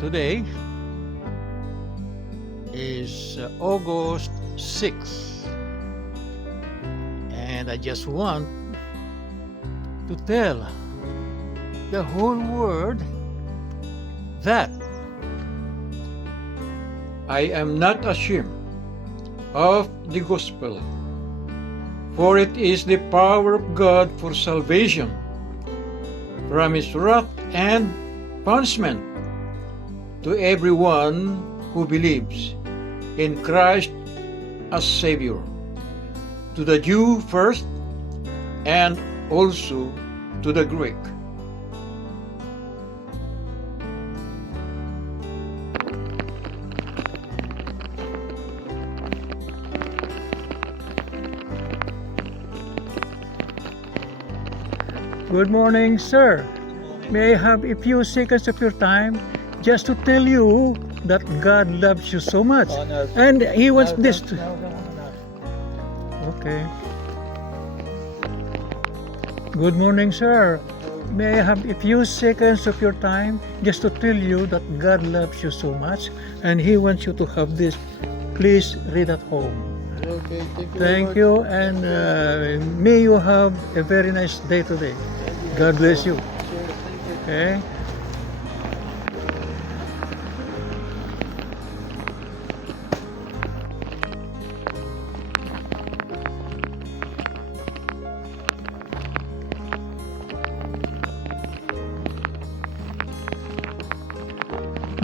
Today is August 6th, and I just want to tell the whole world that I am not ashamed of the gospel, for it is the power of God for salvation from his wrath and punishment to everyone who believes in Christ as Savior, to the Jew first and also to the Greek. Good morning, sir. May I have a few seconds of your time just to tell you that God loves you so much, Oh, no. and He wants No, this. no. Okay. Good morning, sir. May I have a few seconds of your time just to tell you that God loves you so much, and He wants you to have this. Please read at home. Okay, Thank you, and may you have a very nice day today. God bless you. Okay.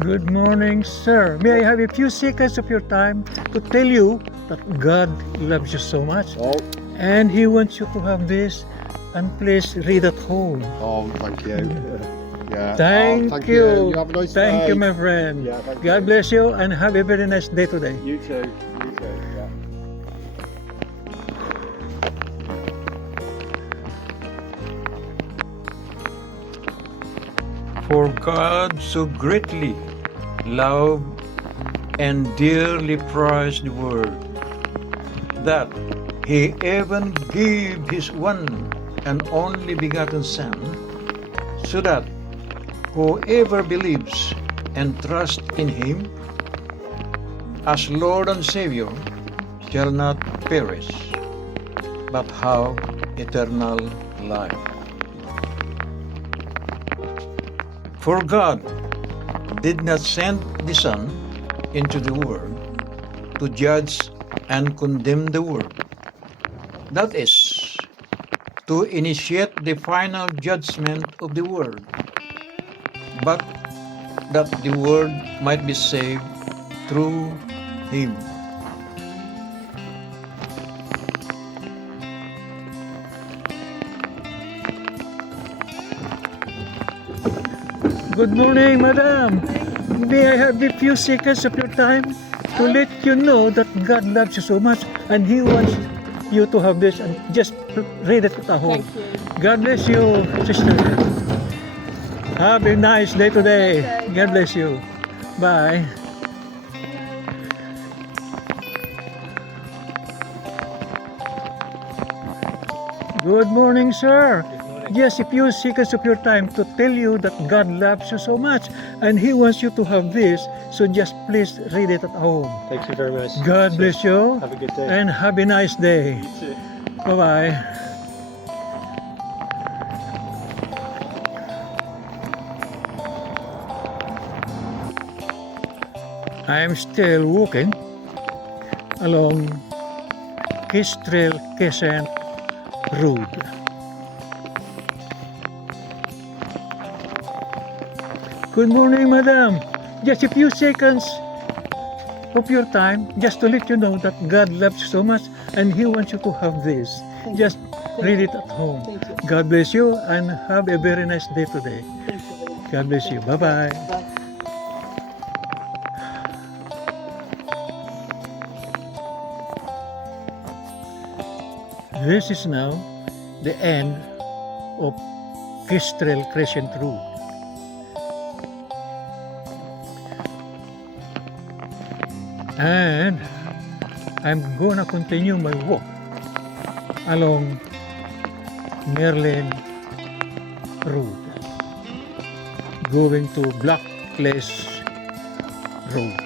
Good morning, sir. May I have a few seconds of your time to tell you that God loves you so much, Oh, and He wants you to have this. And please read at home. oh, thank you. Yeah. Thank oh, thank you. You have a nice Thank day. you, my friend. Yeah, thank God you. bless you, and have a very nice day today. You too. You too. Yeah. For God so greatly loved and dearly prized the world, that he even gave his one and only begotten Son, so that whoever believes and trusts in him as Lord and Savior shall not perish, but have eternal life. For God did not send the Son into the world to judge and condemn the world, that is, to initiate the final judgment of the world, but that the world might be saved through him. Good morning, madam. May I have a few seconds of your time to let you know that God loves you so much, and He wants you to have this. And just read it at home. Thank you. God bless you, sister. Have a nice day today. God bless you. Bye. Good morning, sir. Just a few seconds of your time to tell you that God loves you so much, and He wants you to have this. So just please read it at home. Thank you very much. God bless you, Have a good day. and have a nice day. You too. Bye-bye. I'm still walking along Kestrel Crescent Road. Good morning, madam. Just a few seconds of your time just to let you know that God loves you so much, and He wants you to have this. Thank Just you. read it at home. Thank you. God bless you, and have a very nice day today. Thank you very much. God bless you. Bye-bye. Bye. This is now the end of Kestrel Crescent Road. And I'm gonna continue my walk along Merlin Road, going to Black Place Road.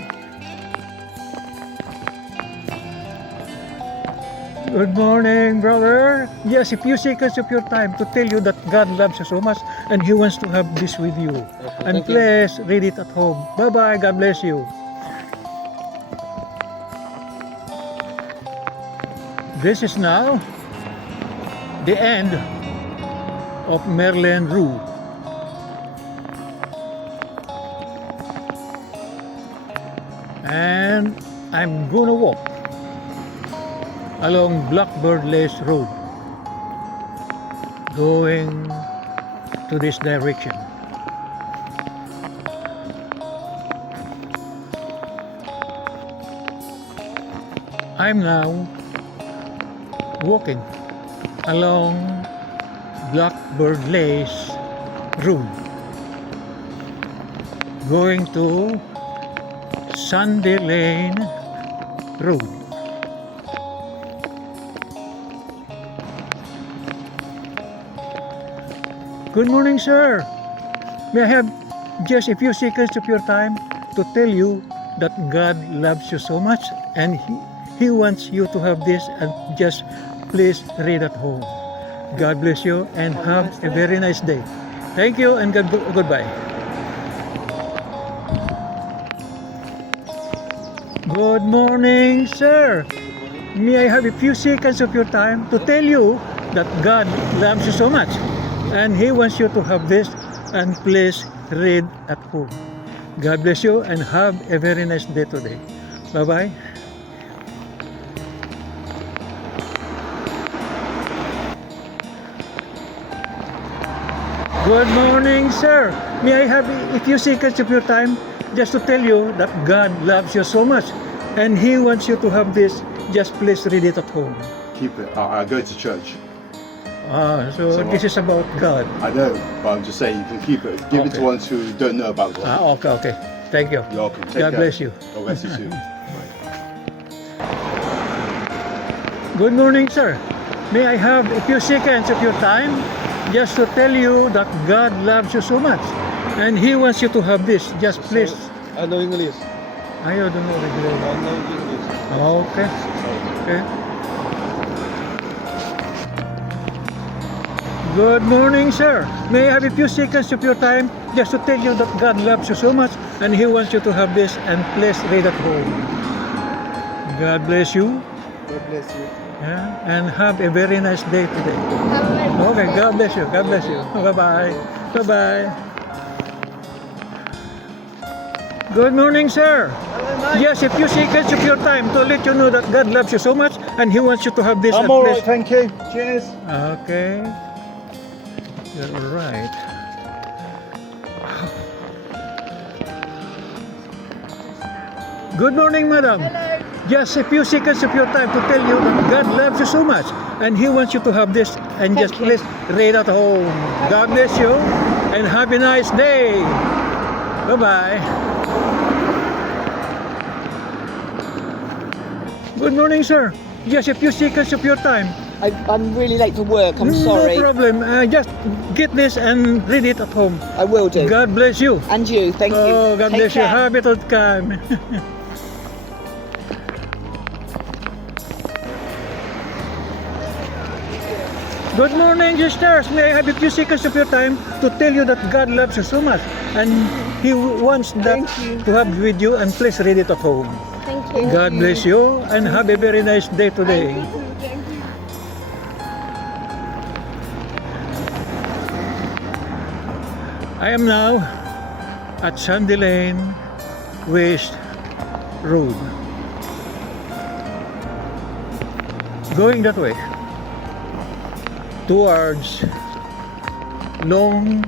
Good morning, brother. Just a few seconds of your time to tell you that God loves you so much and He wants to have this with you. And thank you. please read it at home. Bye-bye. God bless you. This is now the end of Merlin Road. And I'm gonna walk along Blackbird Lace Road going to this direction. I'm now walking along Blackbird Lace Road going to Sandy Lane Road. Good morning, sir. May I have just a few seconds of your time to tell you that God loves you so much and He wants you to have this, and just please read at home. God bless you and have a very nice day. Thank you and goodbye. Good morning, sir. May I have a few seconds of your time to tell you that God loves you so much and He wants you to have this, and please read at home. God bless you and have a very nice day today. Bye-bye. Good morning, sir. May I have a few seconds of your time just to tell you that God loves you so much and He wants you to have this. Just please read it at home. Keep it. I go to church. So this is about God. I know, but I'm just saying you can keep it. Give it to Okay. ones who don't know about God. Okay. Thank you. You're welcome. Take God care. bless you. God bless you too. Good morning, sir. May I have a few seconds of your time just to tell you that God loves you so much and He wants you to have this. Just please. I know English. I don't know the I know English. Okay. Okay. Good morning, sir. May I have a few seconds of your time just to tell you that God loves you so much and He wants you to have this, and please read at home. God bless you. God bless you. Yeah, and have a very nice day today. Okay, God bless you. God bless you. Bye-bye. Bye-bye. Good morning, sir. Yes, a few seconds of your time to let you know that God loves you so much and He wants you to have this. I'm and alright, please- thank you. Cheers. Okay. You're right. Good morning, madam. Hello. Just a few seconds of your time to tell you that God loves you so much and He wants you to have this, and Thank just you. please read at home. God bless you and have a nice day. Bye-bye. Good morning, sir. Just a few seconds of your time. I'm really late for work. I'm No sorry. problem. Just get this and read it at home. I will do. God bless you. And you. Thank you. Oh, God Take bless you. care. Have a good time. Good morning, sisters. May I have a few seconds of your time to tell you that God loves you so much and He wants that Thank you. to have with you, and please read it at home. Thank you. God bless you and have a very nice day today. I am now at Sandy Lane West Road. Going that way towards Long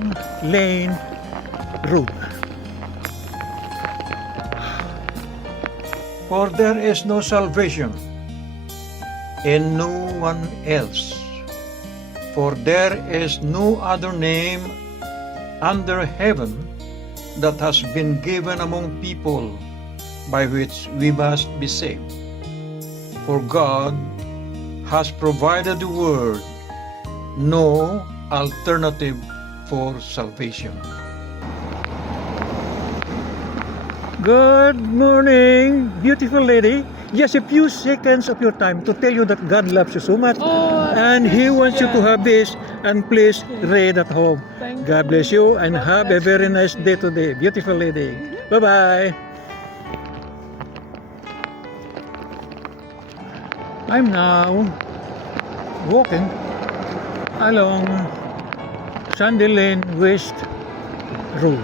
Lane Road. For there is no salvation in no one else, for there is no other name under heaven that has been given among people by which we must be saved. For God has provided the word, no alternative for salvation. Good morning, beautiful lady. Just a few seconds of your time to tell you that God loves you so much and He wants you to have this, and please read at home. God bless you and have a very nice day today, beautiful lady. Bye-bye. I'm now walking along Sandy Lane West Road.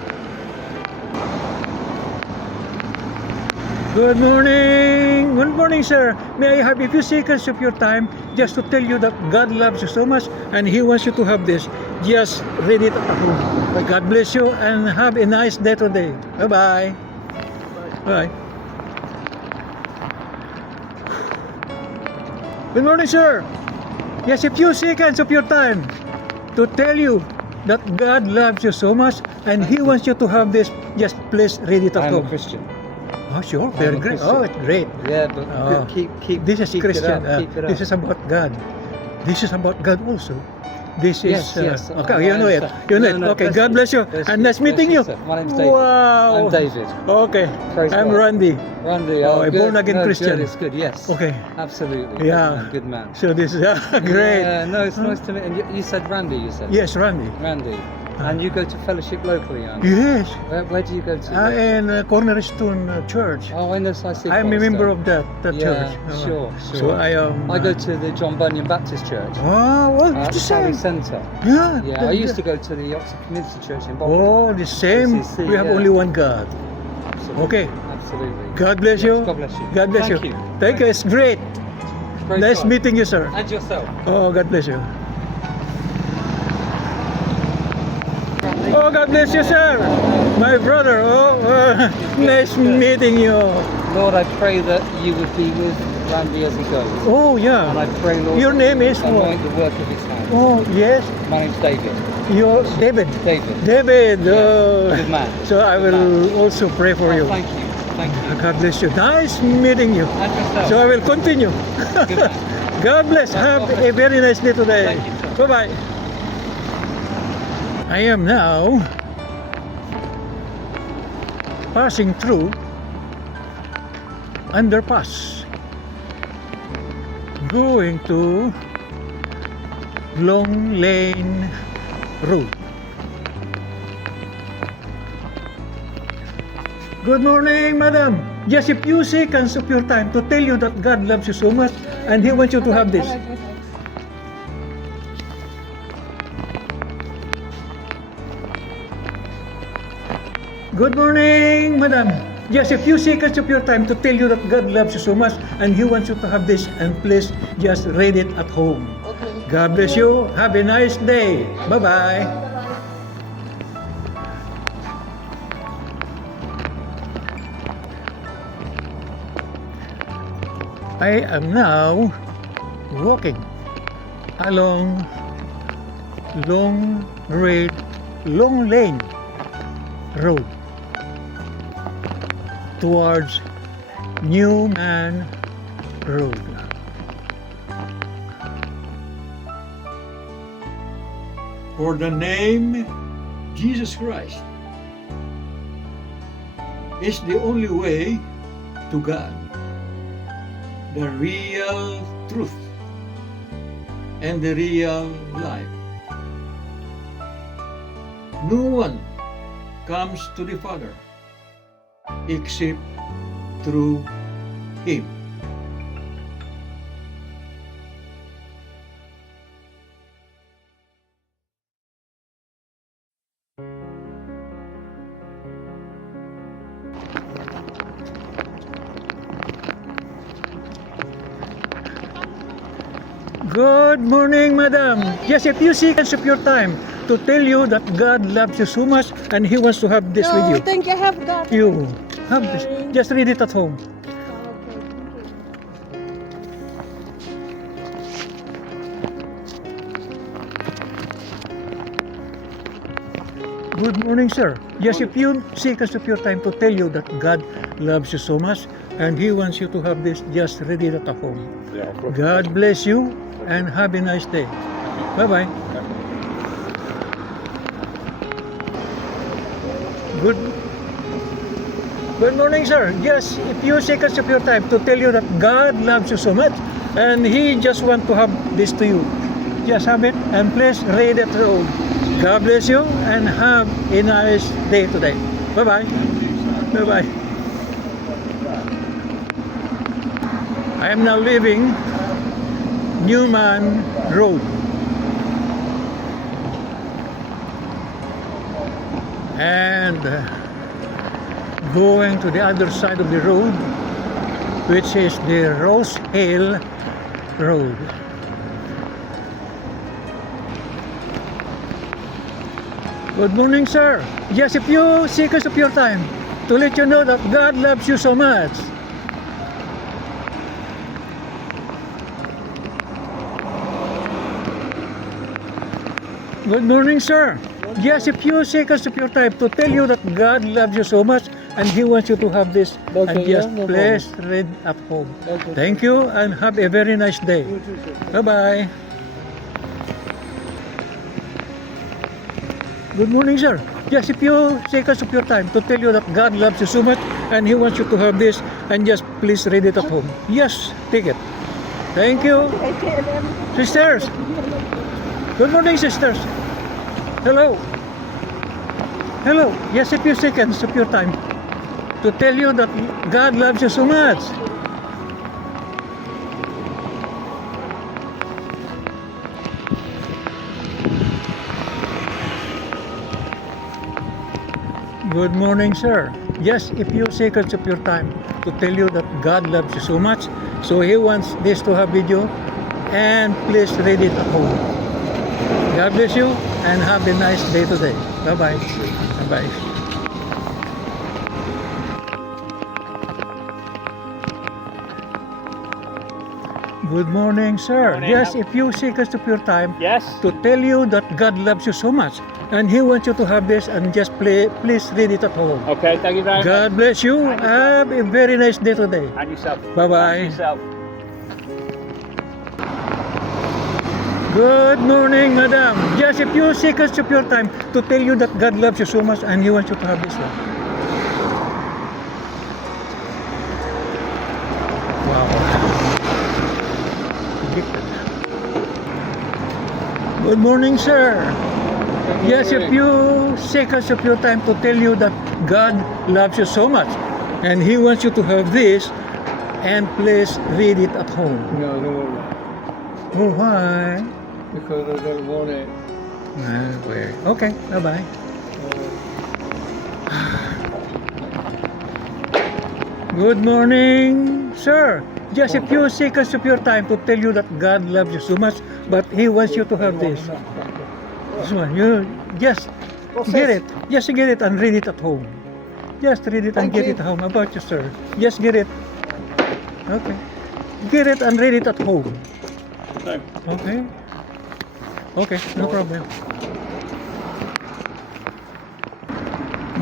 Good morning, sir. May I have a few seconds of your time just to tell you that God loves you so much and He wants you to have this. Just read it at home. God bless you and have a nice day today. Bye-bye. Bye. Good morning, sir. Just a few seconds of your time to tell you that God loves you so much and He wants you to have this. Just please read it at I'm a home. Christian. Oh, sure, very a great. Christian. Oh, it's great. Yeah, but Oh. keep. This is keep Christian. It up, keep it up. This is about God. This is about God also. This Yes, is yes. okay. I You know it. understand. You know No, it. no, Okay. bless God you. bless you. Bless And you. nice meeting you. Bless you, sir. My name's David. Wow. I'm David. Okay. Praise I'm God. Randy. Randy. Oh, a good. born-again No, Christian. Good, it's good. Yes. Okay. Absolutely. Yeah. Good man. So this is great. Yeah. No, it's nice to meet. And you said Randy. You said. Yes, Randy. Randy. And you go to fellowship locally, aren't you? Yes. Where do you go to? In Cornerstone Church. Oh, I know. I see. I'm a member of that Yeah, church. sure. So I I go to the John Bunyan Baptist Church. Oh, well, At it's the Harry same. Centre. Yeah. Yeah, I used to go to the Oxford Community Church in Boston. Oh, the same. CCC, We have yeah. only one God. Absolutely. Okay. Absolutely. God bless you. God bless you. God bless Thank you. you. Thank you. It's great. Praise Nice God. meeting you, sir. And yourself. Oh, God bless you. Oh, God bless you, sir. My brother. Oh, nice meeting you. Lord, I pray that you would be with Randy as he goes. Oh, And yeah. I pray, Lord, Your that name you is would what? anoint the work of his hands. Oh, yes. My name's David. You're David. David. David. Yeah. Oh. Good man. So I Good will also pray for Oh, you. thank you. Thank you. God bless you. Nice meeting you. And yourself. So I will continue. Good man. God bless. Have a very nice day today. Thank you, sir. Bye-bye. I am now passing through underpass, going to Long Lane Road. Good morning, madam. Just a few seconds of your time to tell you that God loves you so much and He wants you to have this. Good morning, madam. Just a few seconds of your time to tell you that God loves you so much and He wants you to have this, and please just read it at home. Okay. God bless you. Have a nice day. Bye-bye. I am now walking along Long Lane Road towards Newman Road. For the name Jesus Christ is the only way to God, the real truth, and the real life. No one comes to the Father except through Him. Good morning, madam. Just a few seconds of your time to tell you that God loves you so much and He wants to have this with you. Thank you. Have God. You have this. Just read it at home. Good morning, sir. Just a few seconds of your time to tell you that God loves you so much and He wants you to have this. Just read it at home. God bless you and have a nice day. Bye-bye. Good Good morning, sir. Just a few seconds of your time to tell you that God loves you so much and He just want to have this to you. Just have it and please read it through. God bless you and have a nice day today. Bye-bye. Bye-bye. I am now leaving Newman Road. And going to the other side of the road, which is the Rose Hill Road. Good morning, sir. Just a few seconds of your time to let you know that God loves you so much. Good morning, sir. Just a few seconds of your time to tell you that God loves you so much and He wants you to have this. Okay, And just yeah, no please read at home. Okay. Thank you and have a very nice day. You too, sir. Bye-bye. Good morning, sir. Just a few seconds of your time to tell you that God loves you so much and He wants you to have this and just please read it at home. Yes, take it. Thank you. Sisters. Good morning, sisters. Hello. Hello. Just a few seconds of your time to tell you that God loves you so much. Good morning, sir. Just a few seconds of your time to tell you that God loves you so much. So He wants this to have video and please read it at home. God bless you and have a nice day today. Bye-bye. Bye-bye. Good morning, sir. Morning. Just a few seconds of your time Yes. to tell you that God loves you so much and He wants you to have this and just please read it at home. Okay, thank you very much. God bless you. Have a very nice day today. And yourself. Bye-bye. And yourself. Good morning, madam. Just a few seconds of your time to tell you that God loves you so much and He wants you to have this one. Wow. Addicted. Good morning, sir. Just a few seconds of your time to tell you that God loves you so much and He wants you to have this and please read it at home. No, don't worry. Oh, why? Because I don't want it. Okay, bye-bye. Good morning, sir. Just a few seconds of your time to tell you that God loves you so much, but He wants you to have this. This one, you just get it. Just get it and read it at home. Just read it and Thank get you. it at home. About you, sir. Just get it. Okay. Get it and read it at home. Okay. Okay, no problem.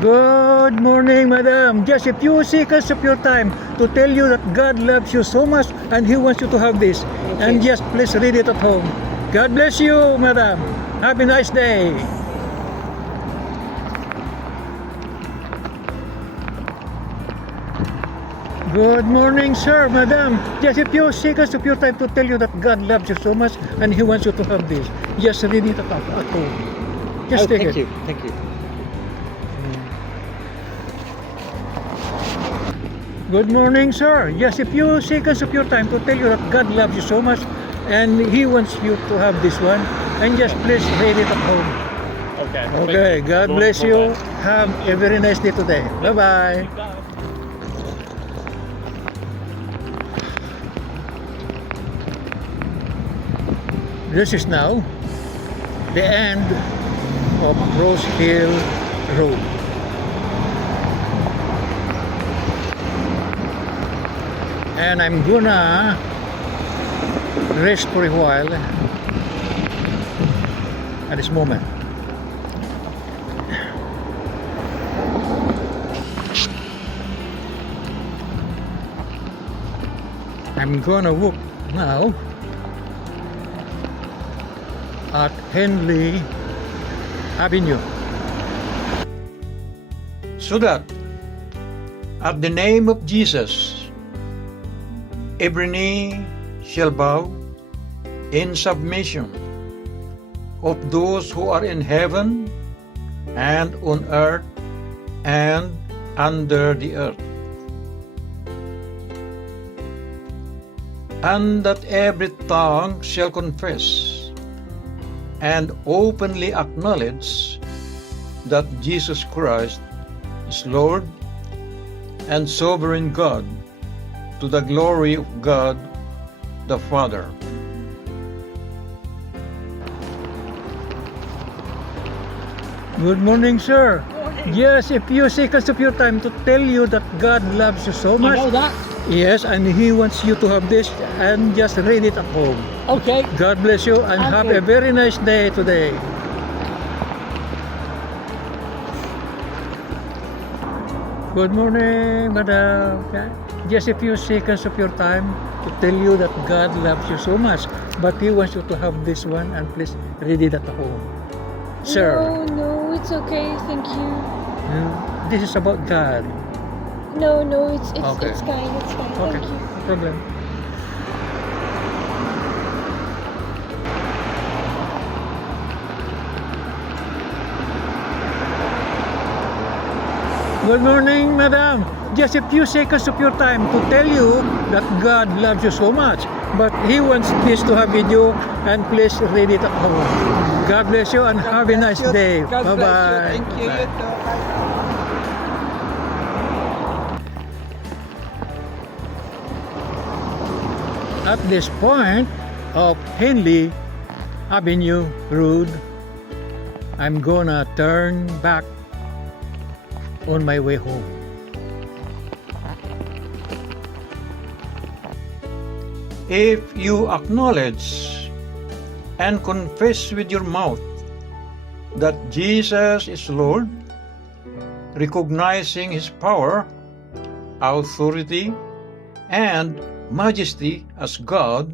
Good morning, madam. Just a few seconds of your time to tell you that God loves you so much and He wants you to have this. And just please read it at home. God bless you, madam. Have a nice day. Good morning, sir, madam. Just a few seconds of your time to tell you that God loves you so much and He wants you to have this. Just read it at home. Just take it. Thank you. Good morning, sir. Just a few seconds of your time to tell you that God loves you so much and He wants you to have this one. And just please read it at home. Okay. Okay, God bless you. Have a very nice day today. Bye-bye. This is now the end of Rose Hill Road. And I'm gonna rest for a while at this moment. I'm gonna walk now at Henley Avenue. So that At the name of Jesus, every knee shall bow in submission of those who are in heaven and on earth and under the earth. And that every tongue shall confess and openly acknowledge that Jesus Christ is Lord and sovereign God, to the glory of God the Father. Good morning, sir. Yes, a few seconds of your time to tell you that God loves you so much. I know that. Yes, and He wants you to have this and just read it at home. Okay. God bless you and Thank have you. a very nice day today. Good morning, madam. Just a few seconds of your time to tell you that God loves you so much, but He wants you to have this one and please read it at home. Sir, No, it's okay. Thank you. this is about God. No, Okay. it's fine. It's fine. Okay, Thank you. no problem. Good morning, madam. Just a few seconds of your time to tell you that God loves you so much, but He wants this to have video and please read it at home. God bless you and have a nice day. God Bye-bye. bless you. Thank you. Bye. You too. Bye. At this point of Henley Avenue Road, I'm gonna turn back on my way home. If you acknowledge and confess with your mouth that Jesus is Lord, recognizing His power, authority, and majesty as God,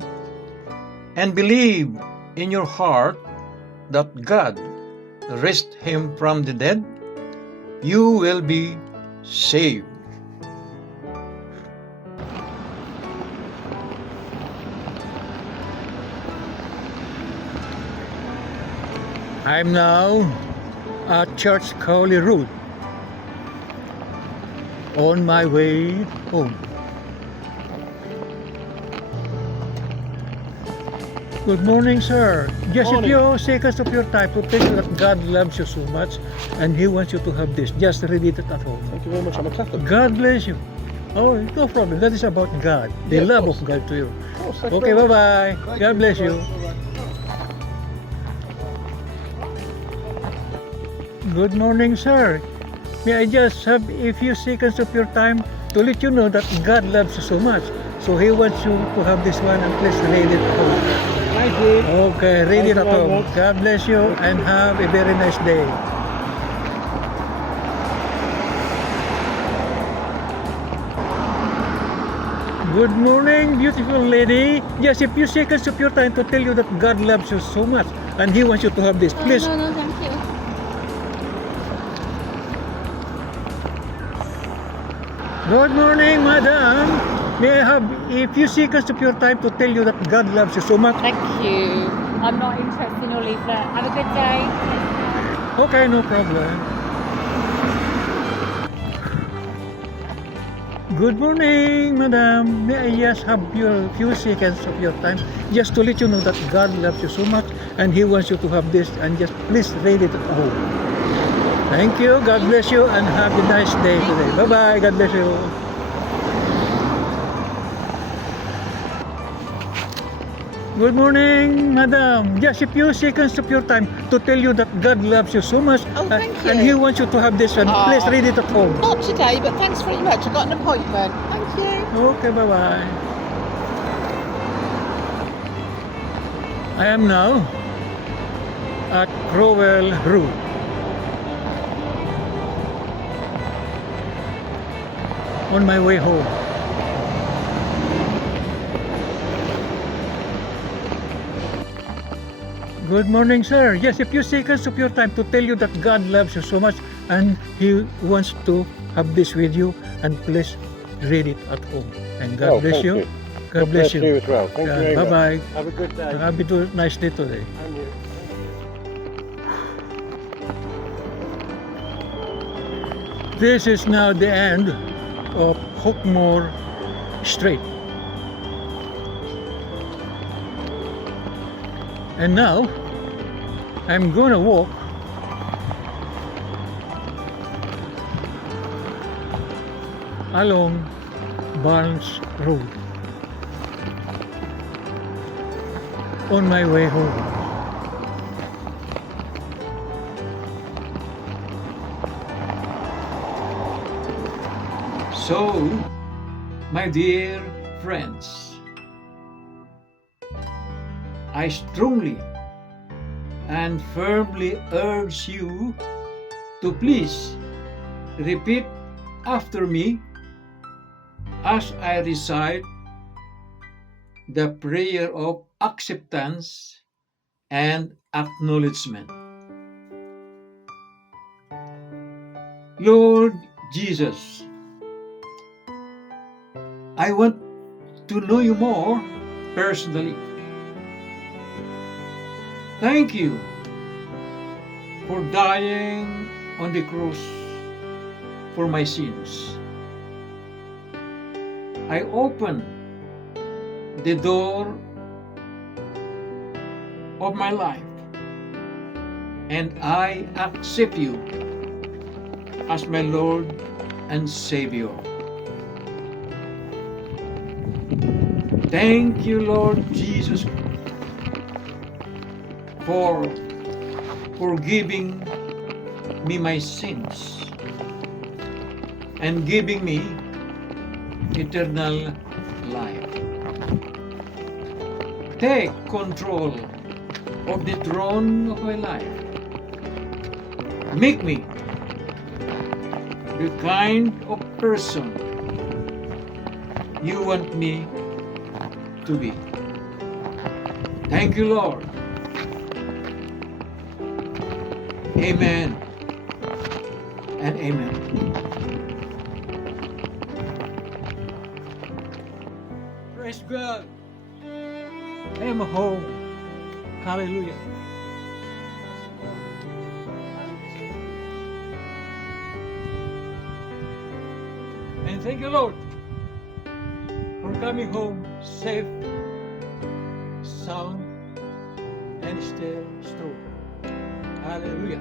and believe in your heart that God raised Him from the dead, you will be saved. I'm now at Church Cowley Road on my way home. Good morning, sir. Just a few seconds of your time to tell you that God loves you so much and He wants you to have this. Just read it at home. Thank you very much. I'm a Catholic. God bless you. Oh, no problem. That is about God. The Yeah, of love course. of God to you. Oh, thank you Okay, very much. bye-bye. Thank God bless you. Bye-bye. Good morning, sir. May I just have a few seconds of your time to let you know that God loves you so much. So He wants you to have this one and please read it at home. Thank you. Okay, read it Thank at you very home. much. God bless you and have a very nice day. Good morning, beautiful lady. Just a few seconds of your time to tell you that God loves you so much and He wants you to have this. Please. No, thank you. Good morning, madam. May I have a few seconds of your time to tell you that God loves you so much? Thank you. I'm not interested in your leaflet. Have a good day. Okay, no problem. Good morning, madam. May I just have your few seconds of your time just to let you know that God loves you so much and He wants you to have this and just please read it at home. Thank you. God bless you and have a nice day today. Bye-bye. God bless you. Good morning, madam. Just a few seconds of your time to tell you that God loves you so much Oh, thank and you. He wants you to have this and please Oh. read it at home. Not today, but thanks very much. I got an appointment. Thank you. Okay, bye-bye. I am now at Crowell Road. On my way home. Good morning, sir. Just a few seconds of your time to tell you that God loves you so much and he wants to have this with you, and please read it at home. And God bless thank you. you. God bless you. as well. Thank you very Bye much. bye. Have a good day. Have a nice day today. And you. This is now the end of Hookmore Street. And now I'm gonna walk along Barnes Road on my way home. So, my dear friends, I strongly and firmly urge you to please repeat after me as I recite the prayer of acceptance and acknowledgement. Lord Jesus, I want to know you more personally. Thank you for dying on the cross for my sins. I open the door of my life and I accept you as my Lord and Savior. Thank you, Lord Jesus, for forgiving me my sins and giving me eternal life. Take control of the throne of my life. Make me the kind of person you want me to be. Thank you, Lord. Amen and amen. Praise God. I am home. Hallelujah. And thank you, Lord, for coming home safe, sound, and still strong. Hallelujah.